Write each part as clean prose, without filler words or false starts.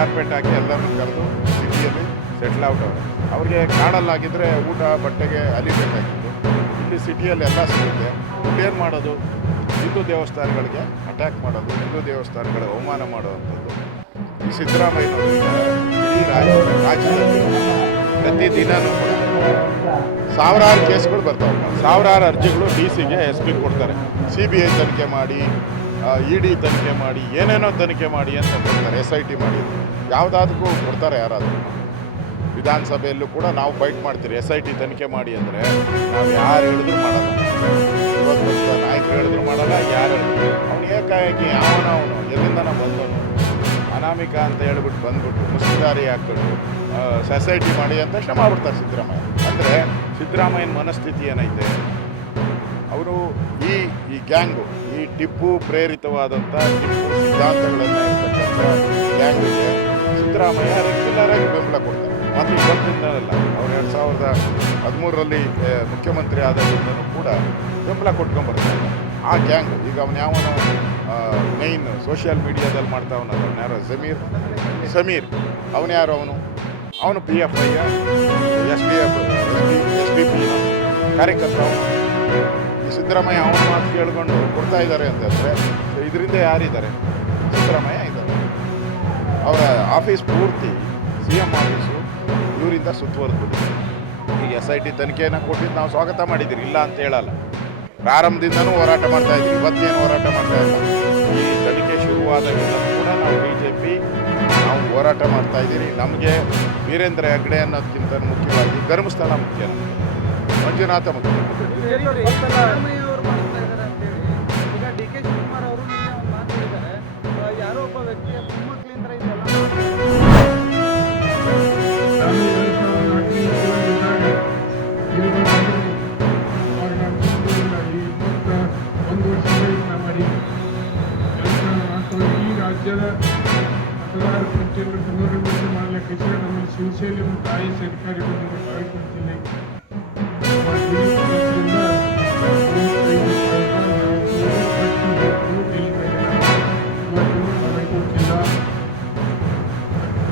Carpet ಹಾಕಿ ಎಲ್ಲರನ್ನೂ ಕರೆದು ಸಿಟಿಯಲ್ಲಿ ಸೆಟ್ಲ್ ಔಟ್ ಅವ್ರಿಗೆ ಕಾಡಲ್ಲಾಗಿದ್ದರೆ ಊಟ ಬಟ್ಟೆಗೆ ಅಲಿಬೇಕಾಗಿತ್ತು. ಇಲ್ಲಿ ಸಿಟಿಯಲ್ಲಿ ಎಲ್ಲ ಸಿಗುತ್ತೆ. ಏನು ಮಾಡೋದು? ಹಿಂದೂ ದೇವಸ್ಥಾನಗಳಿಗೆ ಅಟ್ಯಾಕ್ ಮಾಡೋದು, ಹಿಂದೂ ದೇವಸ್ಥಾನಗಳಿಗೆ ಅವಮಾನ ಮಾಡುವಂಥದ್ದು. ಈ ಸಿದ್ದರಾಮಯ್ಯನವರಿಗೆ ಇಡೀ ರಾಜ್ಯದಲ್ಲಿ ಪ್ರತಿದಿನವೂ ಕೂಡ ಸಾವಿರಾರು ಕೇಸ್ಗಳು ಬರ್ತಾವೆ, ಸಾವಿರಾರು ಅರ್ಜಿಗಳು DC-ಗೆ SP ಕೊಡ್ತಾರೆ. CBI ತನಿಖೆ ಮಾಡಿ, ED ತನಿಖೆ ಮಾಡಿ, ಏನೇನೋ ತನಿಖೆ ಮಾಡಿ ಅಂತ ಕೊಡ್ತಾರೆ. SIT ಮಾಡಿ, ಯಾವುದಾದಕ್ಕೂ ಕೊಡ್ತಾರೆ. ಯಾರಾದರೂ ವಿಧಾನಸಭೆಯಲ್ಲೂ ಕೂಡ ನಾವು ಫೈಟ್ ಮಾಡ್ತೀರಿ, SIT ತನಿಖೆ ಮಾಡಿ ಅಂದರೆ ನಾವು ಯಾರು ಹೇಳಿದ್ರು ಮಾಡಲ್ಲ. ವಿರೋಧ ಪಕ್ಷದ ನಾಯಕರು ಹೇಳಿದ್ರು ಮಾಡಲ್ಲ, ಯಾರು ಹೇಳಿದ್ರು ಅವನು ಏಕಾಏಕಿ ಅವನು ಎಲ್ಲಿಂದನ ಬಂದವನು ಅನಾಮಿಕ ಅಂತ ಹೇಳ್ಬಿಟ್ಟು ಬಂದ್ಬಿಟ್ಟು ಮುಸ್ಲಿದಾರಿ ಹಾಕ್ಕೊಂಡು SIT ಮಾಡಿ ಅಂತ ಶ್ರಮ ಮಾಡ್ಬಿಡ್ತಾರೆ ಸಿದ್ದರಾಮಯ್ಯ. ಅಂದರೆ ಸಿದ್ದರಾಮಯ್ಯನ ಮನಸ್ಥಿತಿ ಏನೈತೆ? ಅವರು ಈ ಗ್ಯಾಂಗು, ಈ ಟಿಪ್ಪು ಪ್ರೇರಿತವಾದಂಥ ಟಿಪ್ಪು ಸಿದ್ಧಾಂತಗಳನ್ನು ಇರ್ತಕ್ಕಂಥ ಗ್ಯಾಂಗಿಗೆ ಸಿದ್ದರಾಮಯ್ಯ ರೆಗ್ಯುಲರಾಗಿ ಬೆಂಬಲ ಕೊಡ್ತಾರೆ. ಮತ್ತು ಇವತ್ತಿಂದಲ್ಲ, ಅವರು 2013ರಲ್ಲಿ ಮುಖ್ಯಮಂತ್ರಿ ಆದಾಗಿಂದನೂ ಕೂಡ ಬೆಂಬಲ ಕೊಟ್ಕೊಂಡ್ಬರ್ತಾರೆ. ಆ ಗ್ಯಾಂಗ್ ಈಗ ಅವನು ಯಾವನು ಮೇಯ್ನ್ ಸೋಷಿಯಲ್ ಮೀಡಿಯಾದಲ್ಲಿ ಮಾಡ್ತಾವನಲ್ಲ, ಅವನು ಯಾರೋ ಸಮೀರ್ ಅವನು ಯಾರು? ಅವನು PFI SDP ಕಾರ್ಯಕರ್ತ. ಈ ಸಿದ್ದರಾಮಯ್ಯ ಅವನ ಮಾತು ಕೇಳ್ಕೊಂಡು ಕೊಡ್ತಾ ಇದ್ದಾರೆ ಅಂತಂದರೆ ಇದರಿಂದ ಯಾರಿದ್ದಾರೆ? ಸಿದ್ದರಾಮಯ್ಯ ಇದ್ದಾರೆ. ಅವರ ಆಫೀಸ್ ಪೂರ್ತಿ CM ಆಫೀಸು ಇವರಿಂದ ಸುತ್ತುವರೆದ್ಬಿಟ್ಟಿದೆ. ಈಗ SIT ತನಿಖೆಯನ್ನು ಕೊಟ್ಟಿದ್ದು ನಾವು ಸ್ವಾಗತ ಮಾಡಿದ್ದೀರಿ, ಇಲ್ಲ ಅಂತ ಹೇಳಲ್ಲ. ಪ್ರಾರಂಭದಿಂದನೂ ಹೋರಾಟ ಮಾಡ್ತಾಯಿದ್ದೀವಿ, ಇವತ್ತೇನು ಹೋರಾಟ ಮಾಡ್ತಾ ಇಲ್ಲ. ಈ ತನಿಖೆ ಶುರುವಾದಾಗಿಂದ ಕೂಡ ನಾವು BJP ನಾವು ಹೋರಾಟ ಮಾಡ್ತಾಯಿದ್ದೀರಿ. ನಮಗೆ ವೀರೇಂದ್ರ ಹೆಗ್ಗಡೆ ಅನ್ನೋದಕ್ಕಿಂತ ಮುಖ್ಯವಾಗಿ ಧರ್ಮಸ್ಥಳ ಮುಖ್ಯ, ಮಂಜುನಾಥ ಮುಖ್ಯ. ರಾಜ್ಯದ ಮತದಾರ ಪಟ್ಟಿಯನ್ನು ಪುನರ್ವಿಮರ್ಶೆ ಮಾಡಲಿಕ್ಕೆ ನಮ್ಮಲ್ಲಿ ಶಿವಸೇನೆ ಮತ್ತು IS ಅಧಿಕಾರಿಗಳನ್ನು ಭಾವಿಕೊಡ್ತೀನಿ.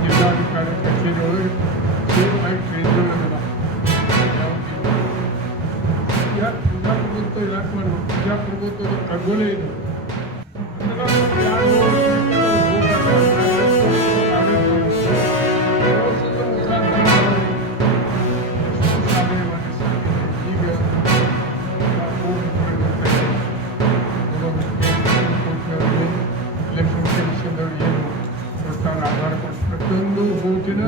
ಜಿಲ್ಲಾಧಿಕಾರಿ ಕಚೇರಿಯೊಳಗೆ ಸೇಫ್ ಆಗಿ ಟ್ರೈನ್ಗಳಲ್ಲ. ಪ್ರಜಾಪ್ರಭುತ್ವ ಯಾಕೆ ಮಾಡಬೇಕು? ಪ್ರಜಾಪ್ರಭುತ್ವದ ಖಗೋಲೆ ಇದು. ಎಲೆಕ್ಷನ್ ಕಮಿಷನ್ ಏನು ಪ್ರಸ್ತಾವ ಆಧಾರ ಕೊಟ್ಟು ಪ್ರತಿಯೊಂದು ಬೂತಿನ